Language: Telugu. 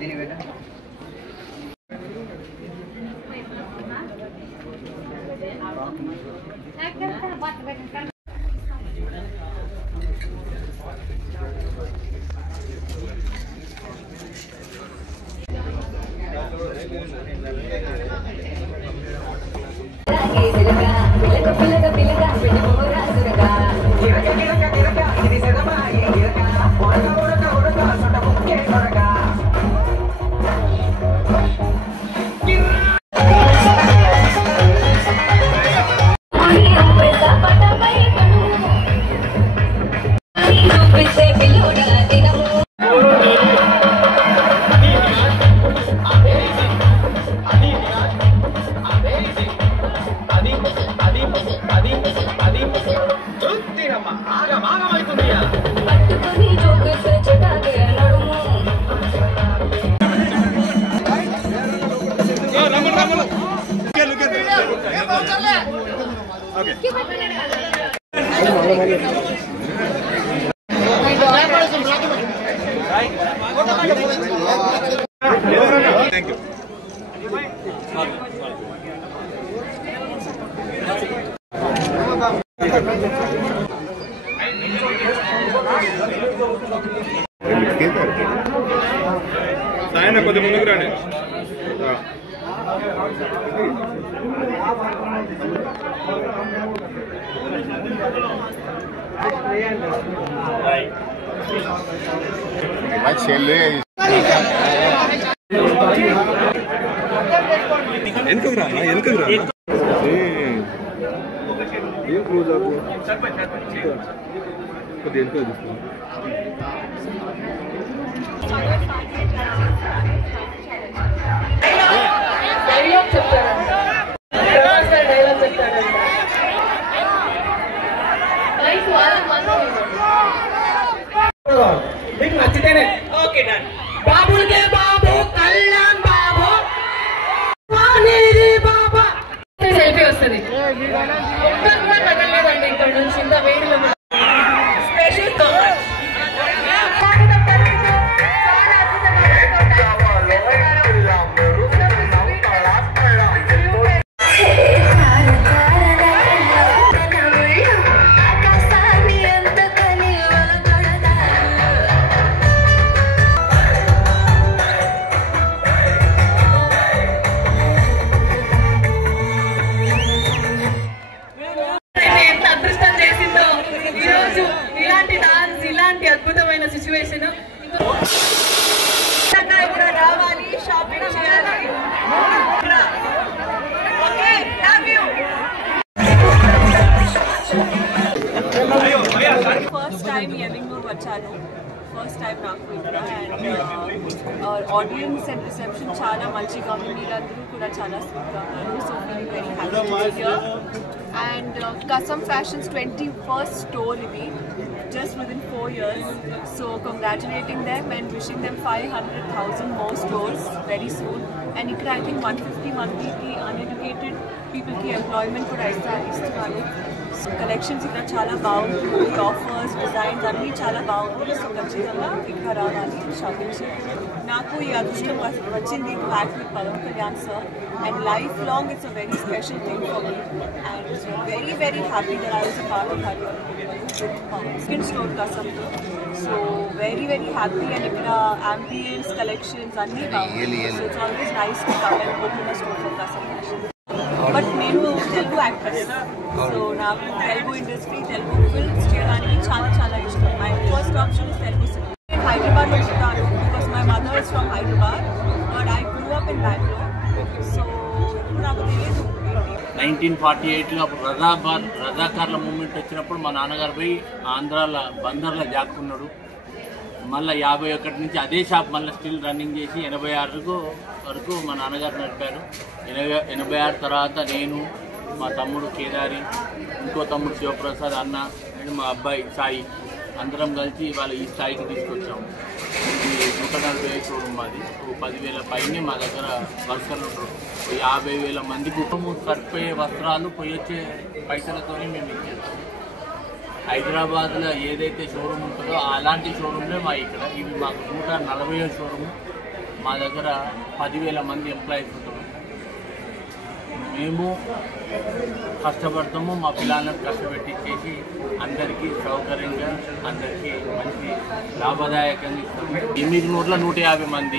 దీని పెట్ట సాయన కొద్ది ముందుకు రాండి. వెనుకకు రా, వెనుకకు రా. ఏం క్లోజ్ అవ్వు, కొద్ది వెనుక తీసుకో. మీకు నచ్చితేనే ఓకే డన్. బాబులకే బాబు కళ్యాణ్ బాబు బాబా సెల్ఫీ వస్తుంది. కదలేదండి ఇక్కడ నుంచి ఇంత వేడిలో స్పెషల్ అద్భుతమైన సిచ్యువేషన్. కూడా రావాలి, షాపింగ్ చేయాలి. Okay, love you. First time ఎవింగూర్ వచ్చాను. ఫస్ట్ టైం నాకు ఇక్కడ. అండ్ ఆడియన్స్ అండ్ రిసెప్షన్ చాలా మంచిగా ఉంది. మీరందరూ కూడా చాలా స్వీట్గా ఉన్నారు. So feeling very happy here. And Kasam Fashions 21st store ఇది, just within 4 years. So congratulating them and wishing them 500,000 more stores very soon. And ikkada I think 150 ki uneducated people ki employment kuda istunaru. So collections ikkada chala baagundi, offers, designs anni chala baagundi. So kachidanga ikkada raavali shopping cheyali. Naku ee adrushtam vachindi to act with Pawan Kalyan sir, and lifelong it's a very special thing for me, and very very happy that I was a part of that skin store Kasam. So very very happy, and ikkada ambience, collections anni baagundi. So it's always nice to come and open a store for Kasam Fashion. But నేను తెలుగు యాక్ట్రెస్, సో నాకు తెలుగు ఇండస్ట్రీ, తెలుగు ఫిల్మ్స్ చేయడానికి చాలా చాలా ఇష్టం. My first option is Telugu cinema. నేను హైదరాబాద్ వచ్చాను because my mother is from Hyderabad, but I grew up in Bengaluru. So ఇప్పుడు నాకు తెలియదు. 1948లో అప్పుడు రజాకార్ల మూమెంట్ వచ్చినప్పుడు మా నాన్నగారు పోయి ఆంధ్రాలో బందర్లో జాక్కున్నాడు. మళ్ళీ 51 నుంచి అదే షాప్ మళ్ళీ స్టిల్ రన్నింగ్ చేసి 86 వరకు మా నాన్నగారు నడిపారు. 86 తర్వాత నేను, మా తమ్ముడు కేదారి, ఇంకో తమ్ముడు శివప్రసాద్ అన్న అండ్ మా అబ్బాయి సాయి అందరం కలిసి ఇవాళ ఈ స్థాయికి తీసుకొచ్చాము. 140 షోరూమ్ మాది. 10,000 పైనే మా దగ్గర వర్కర్లు ఉంటారు. 50,000 మంది కుటుంబం సరిపోయే వస్త్రాలు పోయొచ్చే పైసలతోనే మేము ఇచ్చేస్తాం. హైదరాబాద్లో ఏదైతే షోరూమ్ ఉంటుందో అలాంటి షోరూమ్లే మా ఇక్కడ. ఇవి మాకు 140 షోరూమ్. మా దగ్గర 10,000 మంది ఎంప్లాయీస్ ఉంటారు. మేము కష్టపడతాము, మా పిల్లలను కష్టపెట్టించేసి అందరికీ సౌకర్యంగా అందరికీ మంచి లాభదాయకంగా ఇస్తాము. 8 నోట్ల 150 మంది.